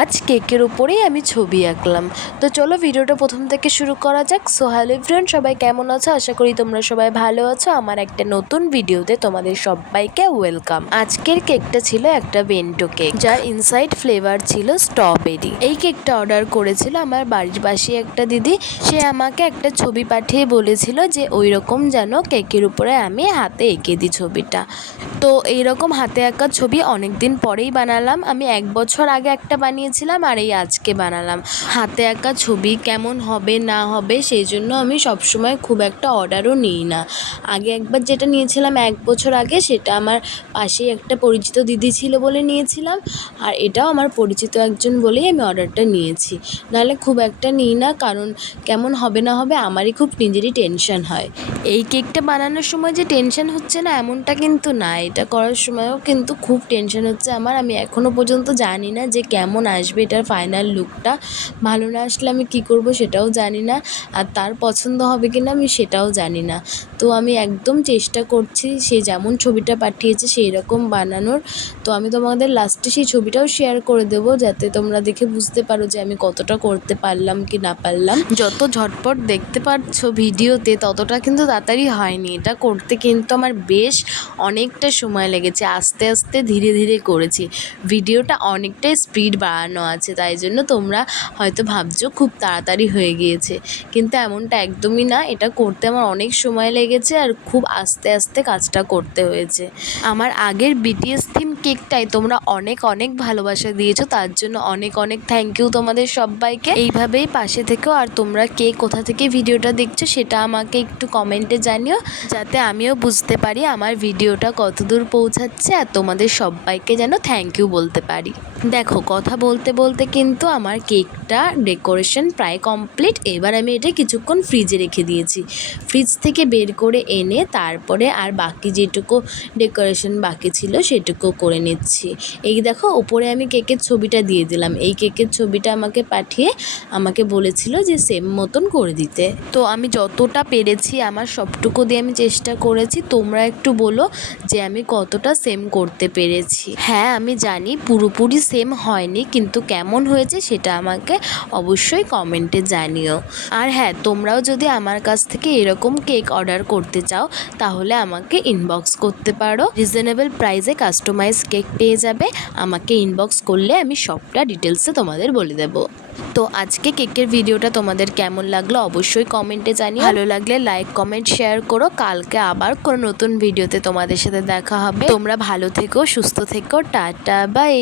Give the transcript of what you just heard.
আজ কেকের উপরেই আমি ছবি আঁকলাম। তো চলো ভিডিওটা প্রথম থেকে শুরু করা যাক। সো হ্যালো ফ্রেন্ড, সবাই কেমন আছো? আশা করি তোমরা সবাই ভালো আছো। আমার একটা নতুন ভিডিওতে তোমাদের সবাইকে ওয়েলকাম। আজকের কেকটা ছিল একটা বেন্টো কেক, যার ইনসাইড ফ্লেভার ছিল স্ট্রবেরি। এই কেকটা অর্ডার করেছিল আমার বাড়ির পাশে একটা দিদি। সে আমাকে একটা ছবি পাঠিয়ে বলেছিল যে ওই রকম যেন কেকের উপরে আমি হাতে এঁকে দিই ছবিটা। তো এইরকম হাতে আঁকা ছবি অনেক দিন পরেই বানালাম। আমি 1 বছর আগে একটা বানিয়েছিলাম আর এই আজকে বানালাম। হাতে আঁকা ছবি কেমন হবে না হবে সেই জন্য আমি সবসময় খুব একটা অর্ডারও নিই না। আগে একবার যেটা নিয়েছিলাম 1 বছর আগে, সেটা আমার পাশেই একটা পরিচিত দিদি ছিল বলে নিয়েছিলাম, আর এটাও আমার পরিচিত একজন বলেই আমি অর্ডারটা নিয়েছি। নাহলে খুব একটা নিই না, কারণ কেমন হবে না হবে আমারই খুব নিজেরই টেনশন হয়। এই কেকটা বানানোর সময় যে টেনশন হচ্ছে না এমনটা কিন্তু না, এটা করার সময়ও কিন্তু খুব টেনশন হচ্ছে আমার। আমি এখনও পর্যন্ত জানি না যে কেমন আসবে এটার ফাইনাল লুকটা। ভালো না আসলে আমি কী করব সেটাও জানি না, আর তার পছন্দ হবে কি না আমি সেটাও জানি না। তো আমি একদম চেষ্টা করছি সে যেমন ছবিটা পাঠিয়েছে সেই রকম বানানোর। তো আমি তোমাদের লাস্টে সেই ছবিটাও শেয়ার করে দেবো, যাতে তোমরা দেখে বুঝতে পারো যে আমি কতটা করতে পারলাম কি না পারলাম। যত ঝটপট দেখতে পাচ্ছ ভিডিওতে ততটা কিন্তু তাড়াতাড়ি হয়নি। এটা করতে কিন্তু আমার বেশ অনেকটা সময় লেগেছে, আস্তে আস্তে ধীরে ধীরে করেছি। ভিডিওটা অনেকটাই স্পিড বাড়ানো আছে, তাই জন্য তোমরা হয়তো ভাবছো খুব তাড়াতাড়ি হয়ে গিয়েছে, কিন্তু এমনটা একদমই না। এটা করতে আমার অনেক সময় লেগেছে আর খুব আস্তে আস্তে কাজটা করতে হয়েছে। আমার আগের বিটিএস থিম কেকটাই তোমরা অনেক অনেক ভালোবাসা দিয়েছো, তার জন্য অনেক অনেক থ্যাংক ইউ তোমাদের সবাইকে। এইভাবেই পাশে থেকেও, আর তোমরা কে কোথা থেকে ভিডিওটা দেখছো সেটা আমাকে একটু কমেন্টে জানিও, যাতে আমিও বুঝতে পারি আমার ভিডিওটা কতদূর পৌঁছাচ্ছে, আর তোমাদের সবাইকে যেন থ্যাংক ইউ বলতে পারি। দেখো, কথা বলতে বলতে কিন্তু আমার কেকটা ডেকোরেশন প্রায় কমপ্লিট। এবার আমি এটা কিছুক্ষণ ফ্রিজে রেখে দিয়েছি। ফ্রিজ থেকে বের করে এনে তারপরে আর বাকি যেটুকু ডেকোরেশন বাকি ছিল সেটুকু করে নিচ্ছি। এই দেখো, ওপরে আমি কেকের ছবিটা দিয়ে দিলাম। এই কেকের ছবিটা আমাকে পাঠিয়ে আমাকে বলেছিল যে সেম মতন করে দিতে। তো আমি যতটা পেরেছি আমার সবটুকু দিয়ে আমি চেষ্টা করেছি। তোমরা একটু বলো যে আমি কতটা সেম করতে পেরেছি। হ্যাঁ, আমি জানি পুরোপুরি সেম হয়নি, কিন্তু কেমন হয়েছে সেটা আমাকে অবশ্যই কমেন্টে জানিও। আর হ্যাঁ, তোমরাও যদি আমার কাছ থেকে এরকম কেক অর্ডার করতে চাও তাহলে আমাকে ইনবক্স করতে পারো। রিজনেবল প্রাইসে কাস্টমাইজ কেক পেয়ে যাবে। আমাকে ইনবক্স করলে আমি সবটা ডিটেলসে তোমাদের বলে দেবো। তো আজকে কেকের ভিডিওটা তোমাদের কেমন লাগলো অবশ্যই কমেন্টে জানিও। ভালো লাগলে লাইক কমেন্ট শেয়ার করো। কালকে আবার কোনো নতুন ভিডিওতে তোমাদের সাথে দেখা হবে। তোমরা ভালো থেকো, সুস্থ থেকো, টাটা বাই।